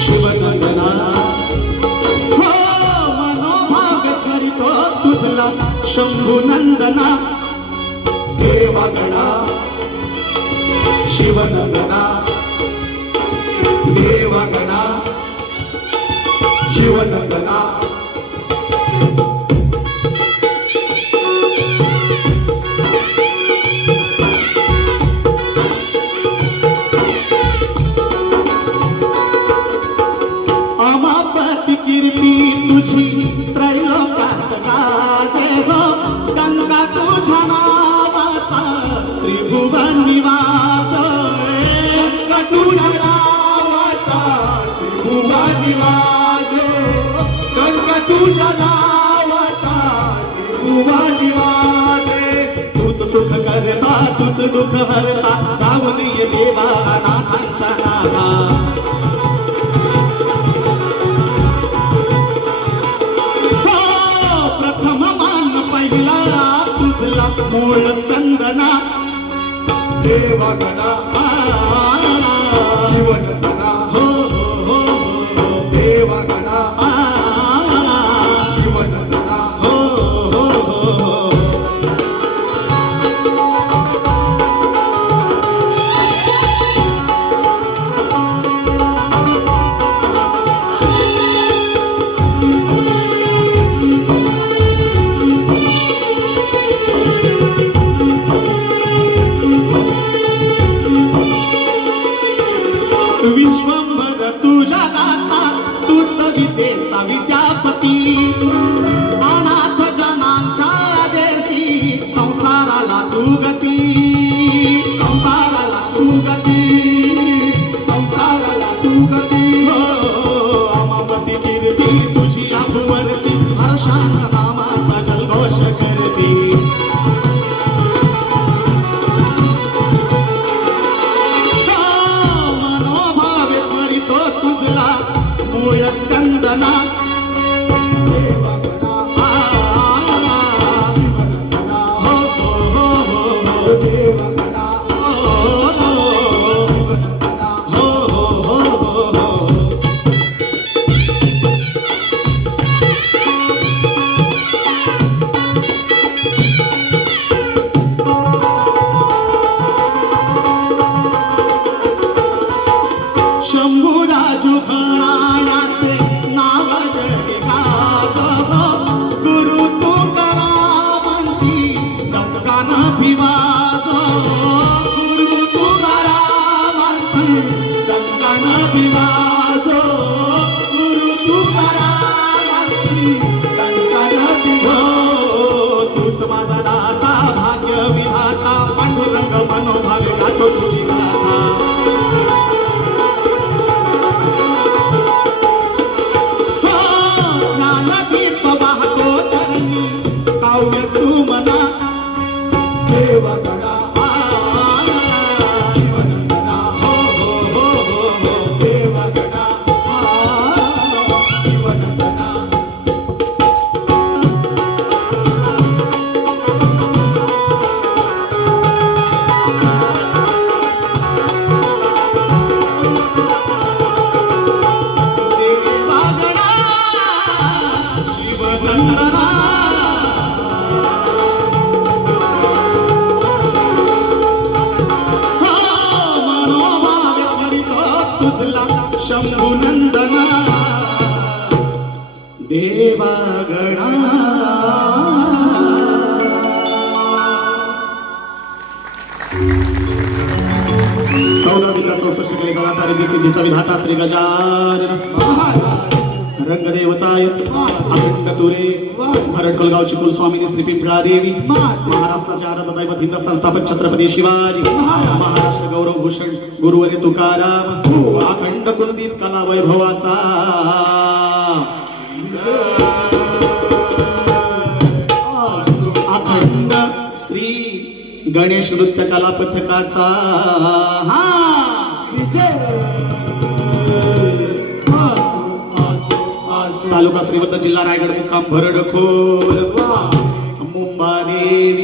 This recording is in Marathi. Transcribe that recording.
शिवनंदना हो मनोभाग करीतो तुझला शंभुनंदना देवागणा शिवनंदना देवागणा शिवनंदना तुझी त्रैलोकात गाजे हो गंगा तुझ्या नावाचा त्रिभुवन निवास गंगा तुझ्या नावाचा त्रिभुवन निवास गंगा तुझ्या नावाचा त्रिभुवन निवास तूच सुख करता तूच दुःख तुझला मूळ स्कंदना देवगणा विश्वंभर तुझ्या दाता तूच विद्येचा विद्यापती. अनाथ जनांच्या देशी संसाराला तू गती संसाराला तू गती संसाराला तू गती हो अमापती गिरती तुझी आठवरती हर्षान नामाचा जल्लोष करती. स्कंदना माझा दाता भाग्य विधाता पांडुरंग मनोभावे गातो तुझी गाथा देवागणा. चौदा चौसष्ट केले विधाता श्री गजानन रंगदेवताय अखंड तुरे. कुलस्वामिनी श्री पिंपळा देवी. महाराष्ट्राचे आराध्य दैवत हिंद संस्थापक छत्रपती शिवाजी. महाराष्ट्र गौरव भूषण गुरुवर्य तुकाराम. अखंड कुलदीप कला वैभवाचा अखंड श्री गणेश नृत्य कला पथकाचा हा! तालुका श्रीवर्धन जिल्हा रायगड मुक्काम भरडखोल मुंबादेवी